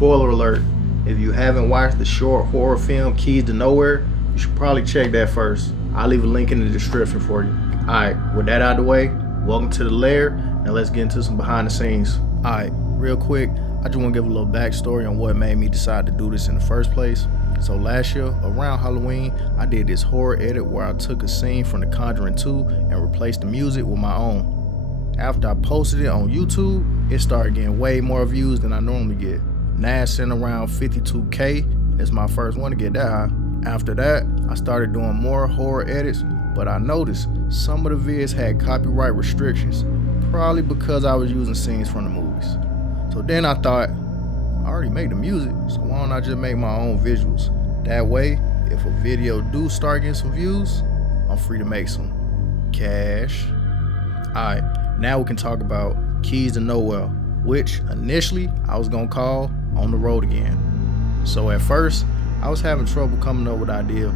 Spoiler alert, if you haven't watched the short horror film Keys to Nowhere, you should probably check that first. I'll leave a link in the description for you. Alright, with that out of the way, welcome to the Lair, and let's get into some behind the scenes. Alright, real quick, I just want to give a little backstory on what made me decide to do this in the first place. So last year, around Halloween, I did this horror edit where I took a scene from The Conjuring 2 and replaced the music with my own. After I posted it on YouTube, it started getting way more views than I normally get. Now it's sitting around 52K. It's my first one to get that high. After that, I started doing more horror edits, but I noticed some of the vids had copyright restrictions, probably because I was using scenes from the movies. So then I thought, I already made the music, so why don't I just make my own visuals? That way, if a video do start getting some views, I'm free to make some cash. Alright, now we can talk about Keys to Nowhere, which initially I was gonna call On the Road Again. So at first, I was having trouble coming up with an idea,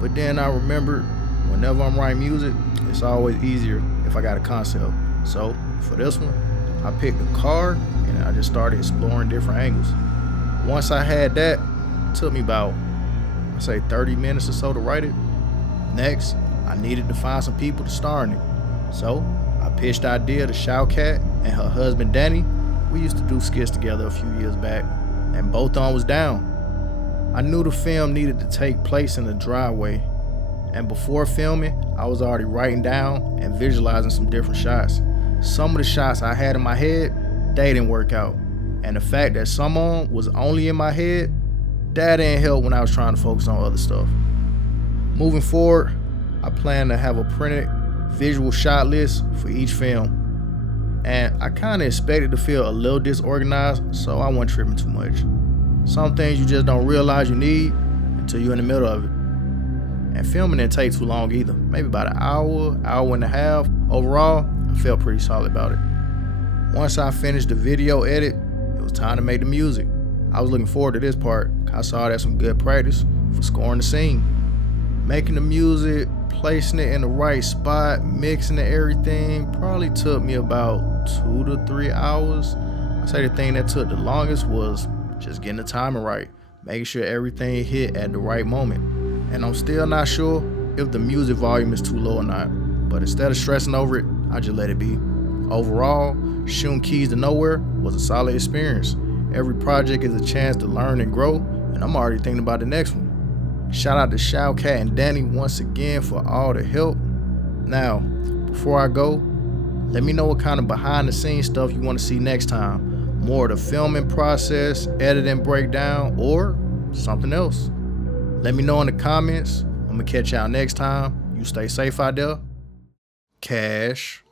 but then I remembered whenever I'm writing music, it's always easier if I got a concept. So for this one, I picked a car and I just started exploring different angles. Once I had that, it took me about, I'd say 30 minutes or so to write it. Next, I needed to find some people to star in it. So I pitched the idea to Cat and her husband Danny. We used to do skits together a few years back, and both of them was down. I knew the film needed to take place in the driveway, and before filming, I was already writing down and visualizing some different shots. Some of the shots I had in my head, they didn't work out, and the fact that some of them was only in my head, that didn't help when I was trying to focus on other stuff. Moving forward, I plan to have a printed visual shot list for each film, and I kind of expected to feel a little disorganized, so I wasn't tripping too much. Some things you just don't realize you need until you're in the middle of it. And filming didn't take too long either, maybe about an hour and a half. Overall, I felt pretty solid about it. Once I finished the video edit, it was time to make the music. I was looking forward to this part. I saw that some good practice for scoring the scene. Making the music, placing it in the right spot, mixing it, everything probably took me about 2 to 3 hours. I'd say the thing that took the longest was just getting the timing right, making sure everything hit at the right moment. And I'm still not sure if the music volume is too low or not, but instead of stressing over it, I just let it be. Overall, shooting Keys to Nowhere was a solid experience. Every project is a chance to learn and grow, and I'm already thinking about the next one. Shout out to Cat and Danny once again for all the help. Now, before I go, let me know what kind of behind the scenes stuff you want to see next time. More of the filming process, editing breakdown, or something else. Let me know in the comments. I'm gonna catch y'all next time. You stay safe out there. Cash.